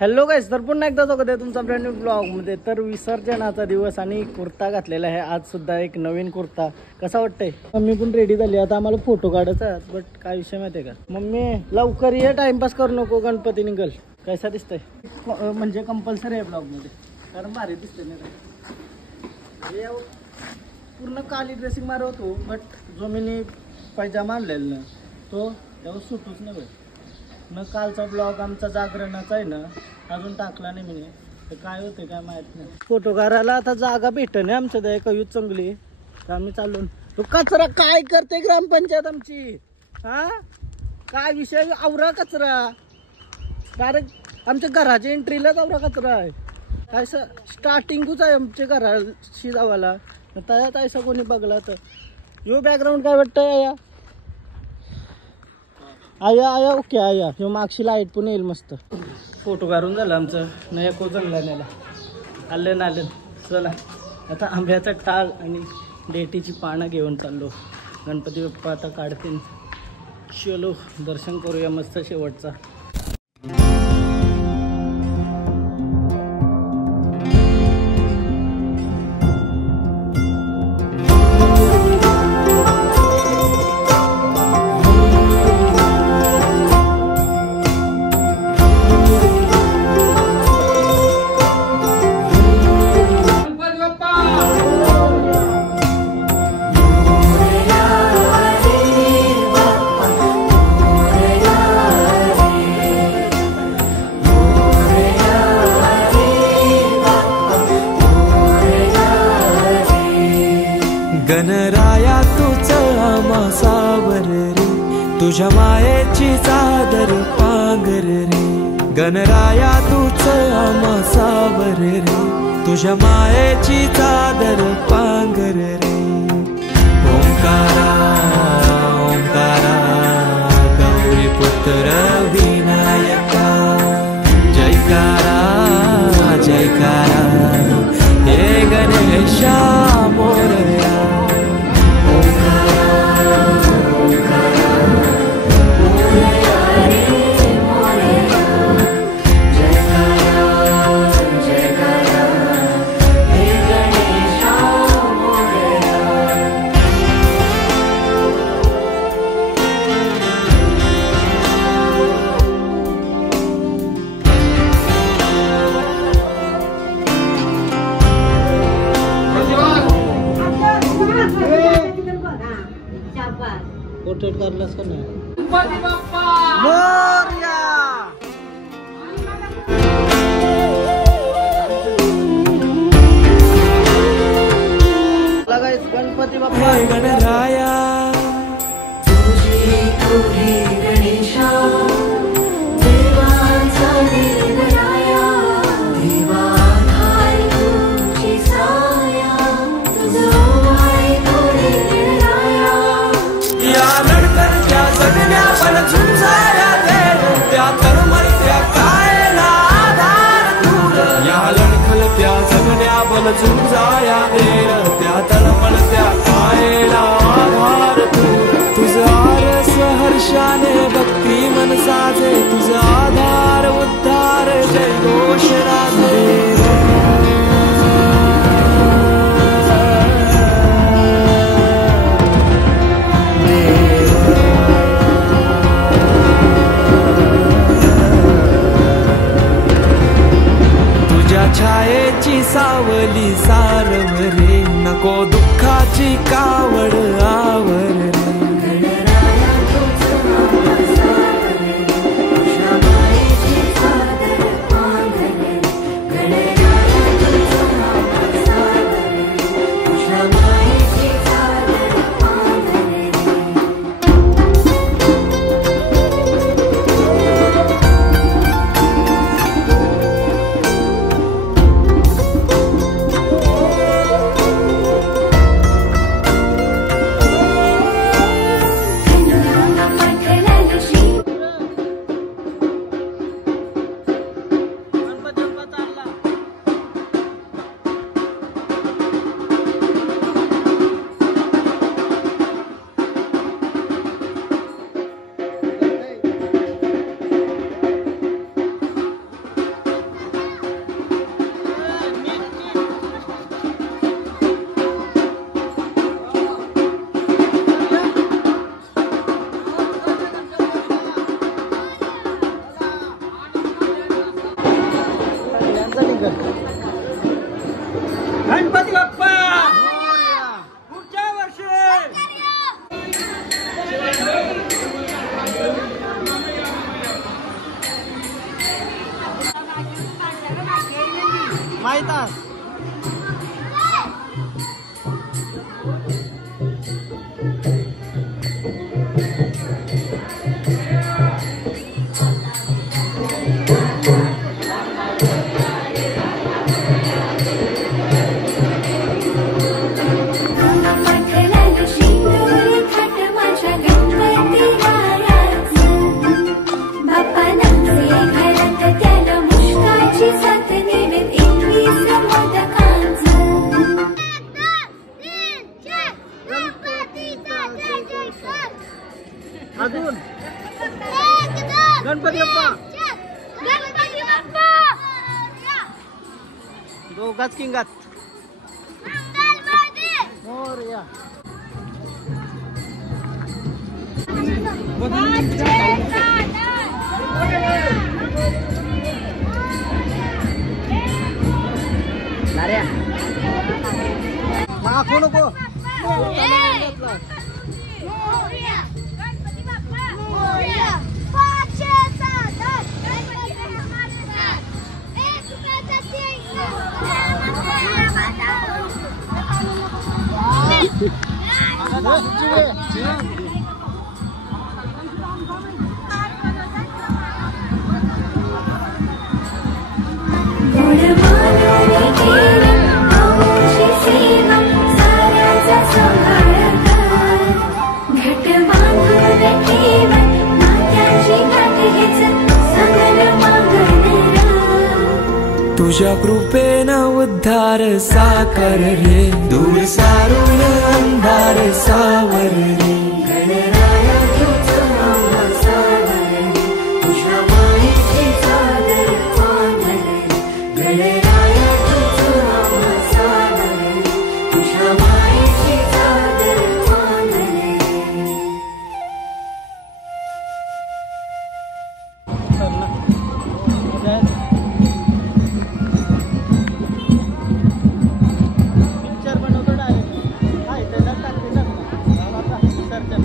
Hello गाईस, तर पुन्हा एकदा स्वागत आहे तुमचा ब्रँड न्यू ब्लॉगमध्ये. तर विसर्जनाचा दिवस आणि कुर्ता घातलेला आहे आज सुद्धा, एक नवीन कुर्ता. कसा वाटतंय? मम्मी पण रेडी झाली. आता आम्हाला फोटो काढायचा आहे, बट काय विषय माहिती आहे का मम्मी, लवकर ये, टाइमपास करू नको, गणपती निघल. कैसा दिसतंय? म्हणजे कंपल्सरी आहे ब्लॉगमध्ये, कारण भारी दिसते नाही. पूर्ण काली ड्रेसिंग मारत होतो, बट जो मी पैजामा आणलेला ना तो त्यावर सुटूच नाही. मग कालचा ब्लॉग आमचा जागरणाचा आहे ना, अजून टाकला नाही मी. तर काय होते काय माहित नाही. फोटो काढायला आता जागा भेट नाही आमच्या त्या कयूत चांगली, तर आम्ही चाललो. तो कचरा काय करते ग्रामपंचायत आमची? हा काय विषय? आवरा कचरा, कारण आमच्या घराच्या एंट्रीलाच आवरा कचरा आहे. काय स्टार्टिंगच आहे आमच्या घराशी जावाला. त्यात ऐसा कोणी बघला तर यो बॅकग्राऊंड काय वाटतंय? या आया आया ओके आया, ह्यो मागशी लाईट पण येईल मस्त. फोटो काढून झालं आमचं, नाही को चांगला नेला. आलं ना आलं. चला आता आंब्याचा टाळ आणि डेटीची पानं घेऊन चाललो. गणपती बाप्पा आता काढतील. चलो दर्शन करूया मस्त शेवटचा. गणराया तुझं आम्हा सावर रे, तुझ्या मायेची चादर पांघर रे. गणराया तुझं आम्हा सावर रे, तुझ्या मायेची चादर पांघर रे. ओंकारा ओंकारा गौरी पुत्र विनायका, जयकारा जयकारा हे गणेशा मोरया. पोर्ट्रेट काढलास का नाही? मोरया. गणपती बाप्पा गणराया तुझी तुझी गणेशा, देवांचा देवराया, देवा काय तुझी साया, तुझं आहे थोडे गणराया. या लडकत्या जगण्या पण झुंजाया देव, त्या तळमळत्या कायला आधार दूर. या लडखलत्या जगण्या पण झुंजाया देव, त्या तळमळत्या कायला आधार दूर. तुझं आरस हर्षाने भक्ती मन साजे, तुझं आधार उद्धार जय घोष राजे. छायेची सावली सारव रे, नको दुःखाची कावड आवर रे. कर. गणपती बाप्पा पुढच्या वर्षी. माहित आहे. अजून गणपती बाप्पा. गणपती बाप्पा दोघाच किंगात. मोरया. नाऱ्या माफू नको. तुझ्या कृपेनं उद्धार साकार रे, दूर सारून अंधार सावर रे. गणराया तुझं नाव सावर रे, तुझ्या मायेची चादर बांधर रे. गणराया तुझं नाव सावर रे, तुझ्या मायेची चादर बांधर रे. पिक्चर बनवतो डायरेक्ट. हाय त्याच्यात टाकते सर्जन.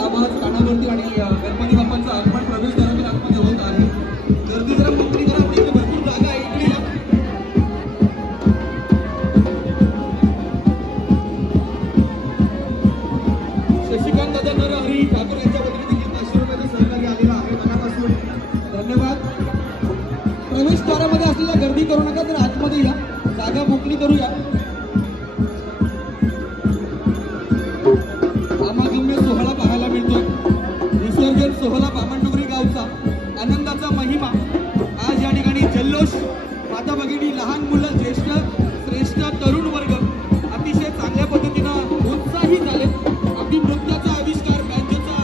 आवाज कानावरती आणि गणपती बाप्पांचा आगमन प्रवेश द्वारातून आतमध्ये होत आहे. गर्दी जरा मोकळी करा, इथे भरपूर जागा आहे. इकडे या. शशिकांत दादा नरहरी ठाकूर यांच्या वतीने देखील 500 रुपयाचा सहभागी आलेला आहे. मनापासून धन्यवाद. प्रवेशद्वारामध्ये असलेल्या गर्दी करू नका, तर आतमध्ये या, जागा मोकळी करूया. सोहळा पाहायला मिळतोय. विसर्जन सोहळा बामणडोंगरी गावचा आनंदाचा महिमा. आज या ठिकाणी जल्लोष, माता भगिनी, लहान मुलं, ज्येष्ठ, श्रेष्ठ, तरुण वर्ग अतिशय चांगल्या पद्धतीनं उत्साही झाले. अगदी नृत्याचा आविष्कार, बँजोचा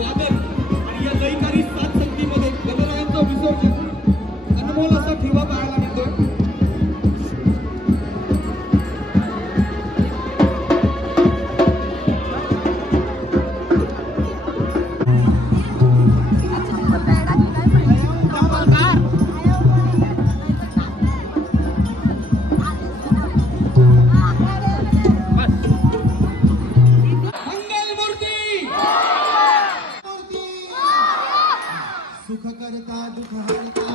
वादन आणि या लयकारी सात संगतीमध्ये गणरायांचं विसर्जन, अनमोल असा ठेवा पाहायला मिळतोय. सुख करता दुख हरता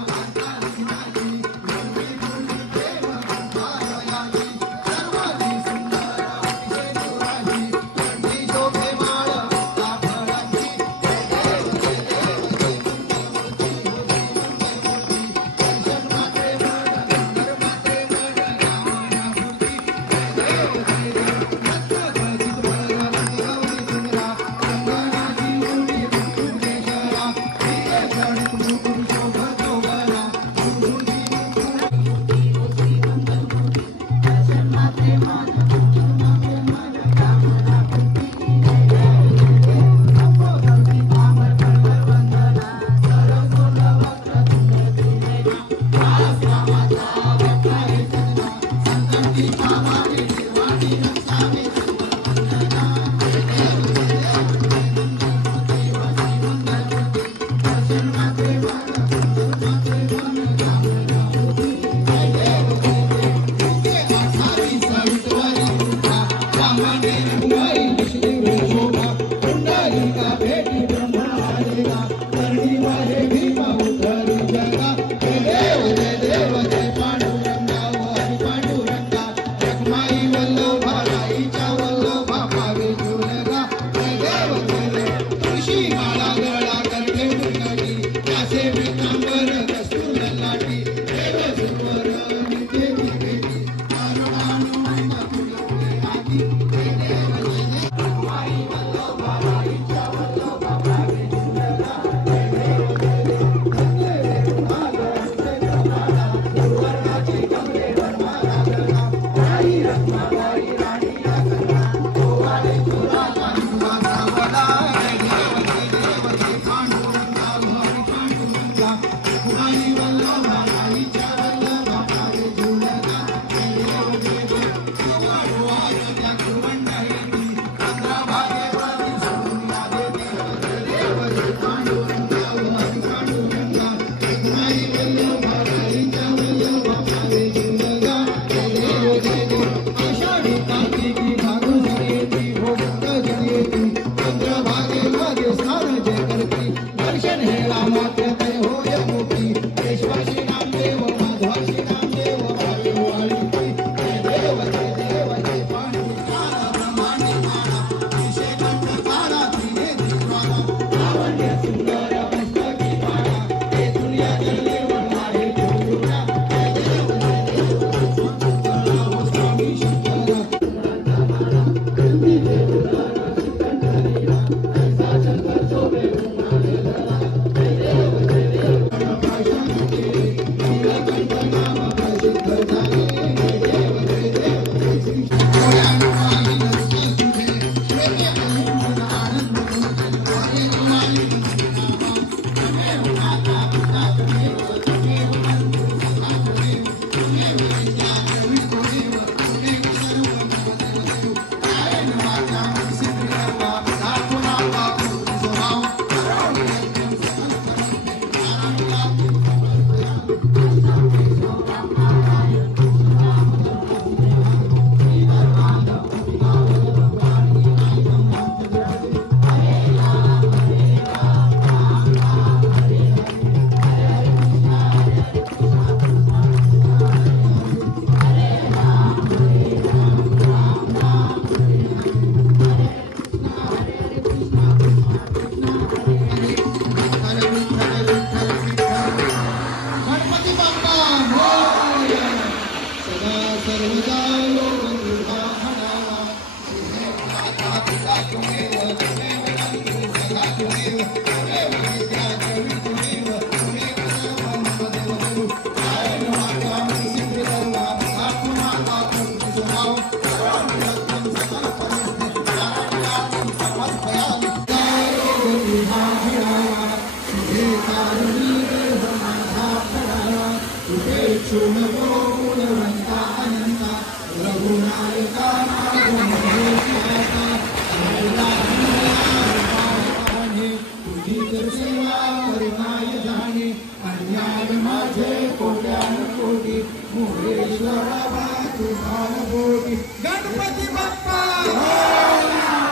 गणपती बाप्पा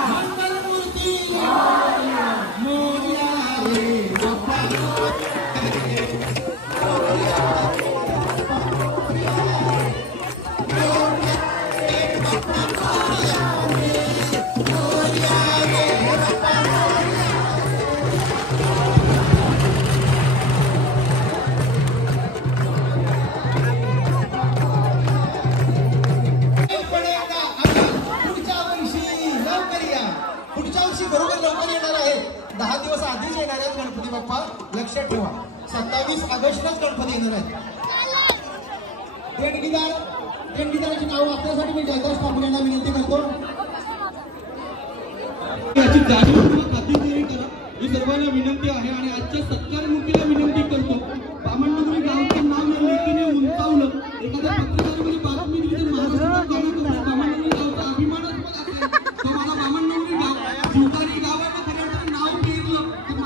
मंगलमूर्ती मोरया रे बाप्पा पुढच्या वर्षी बरोबर लवकर येणार आहे. 10 दिवस आधीच येणार आहेत गणपती बाप्पा, लक्षात ठेवा. 27 ऑगस्टलाच गणपती येणार आहेत. देणगीदाराची नाव वाचण्यासाठी मी जयदास ठाकूर यांना विनंती करतो. याची जाणीवपूर्वक खातिरदारी करा ही सर्वांना विनंती आहे. आणि आजच्या सत्कारमूर्तीला विनंती करतो, बामणडोंगरी गावचं नाव या रीतीने उंचावलं, एखाद्या पत्रकारामध्ये बातमी दिली तर महाराष्ट्रात बामणडोंगरी गावचा अभिमानास्पद असेल. तो मला बामणडोंगरी गाव शिवकारी गाव आहे, खऱ्या अर्थाने नाव पेरलं तर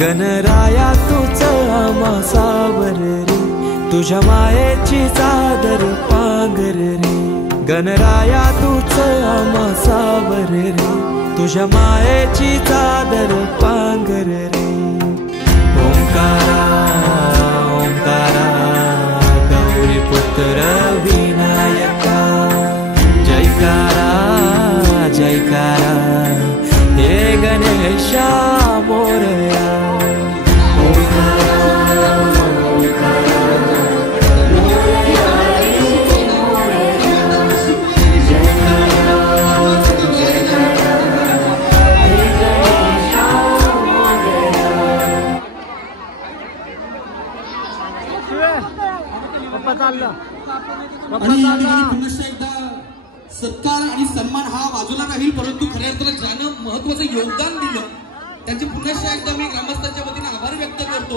गणराया तूच आम्हा सावर रे, तुझ्या मायेची चादर पांघर रे. गणराया तूच आम्हा सावर रे, तुझ्या मायेची चादर पांघर रे. ओंकारा ओंकारा गौरी पुत्र विनायका, जयकारा जयकारा हे गणेशा मोरया. आणि या ठिकाणी पुन्हा एकदा सत्कार आणि सन्मान हा बाजूला राहील, परंतु खऱ्या अर्थानं ज्यानं महत्वाचं योगदान दिलं त्यांचे पुन्हा एकदा मी ग्रामस्थांच्या वतीने आभार व्यक्त करतो.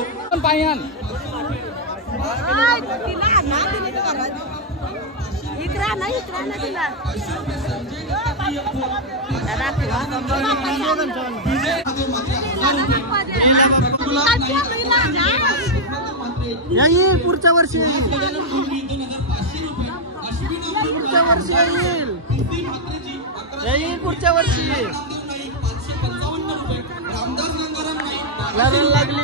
पुढच्या वर्षी पुढच्या वर्षी येईल पुढच्या वर्षी लागली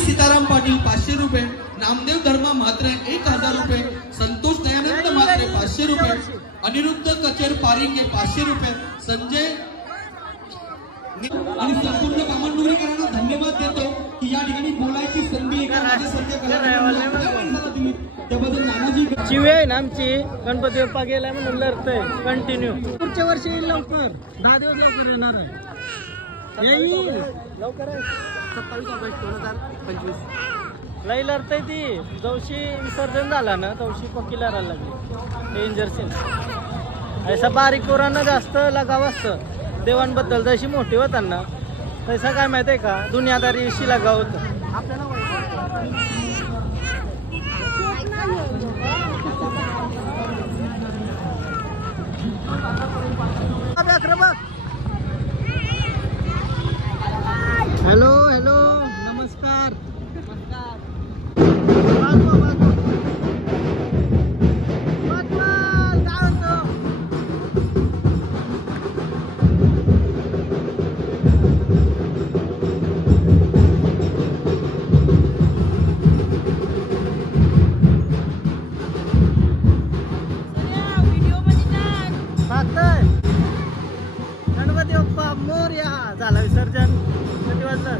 सीताराम पाटील 500 रुपये, नामदेव धर्मा म्हात्रे 1000 रुपये, संतोष दयानंद म्हात्रे 500 रुपये, अनिरुद्ध कचेर पारिंगे 500 रुपये, संजय आणि संपूर्ण बामणडोंगरीकरांना धन्यवाद देतो की या ठिकाणी बोलायची संधी त्याबद्दल नानाजी चिवे आहे ना आमची. गणपती बाप्पा गेलाय म्हणून लढतंय कंटिन्यू. पुढच्या वर्षी येईल लवकर, 10 दिवस लवकर येणार आहे. येईल लवकर आहे. 27 ऑगस्ट 2025 लई लढतंय ती. जवशी विसर्जन झाला ना तवशी पक्की लढायला लागली. डेंजर सीन ऐसा बारीक पोरांना जास्त लगाव असतं देवांबद्दल. जशी मोठी होताना तसा काय माहिती आहे का, दुनियादारीशी लगाव होतं आपल्याला. हॅलो हॅलो नमस्कार नमस्कार. गणपती बाप्पा मोरया. झाला विसर्जन. किती वाजलं?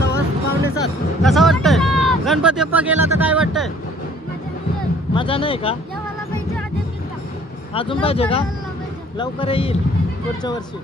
6:45 कसा वाटतंय गणपती बाप्पा गेला तर काय वाटतंय मजा नाही का अजून पाहिजे का लवकर येईल पुढच्या वर्षी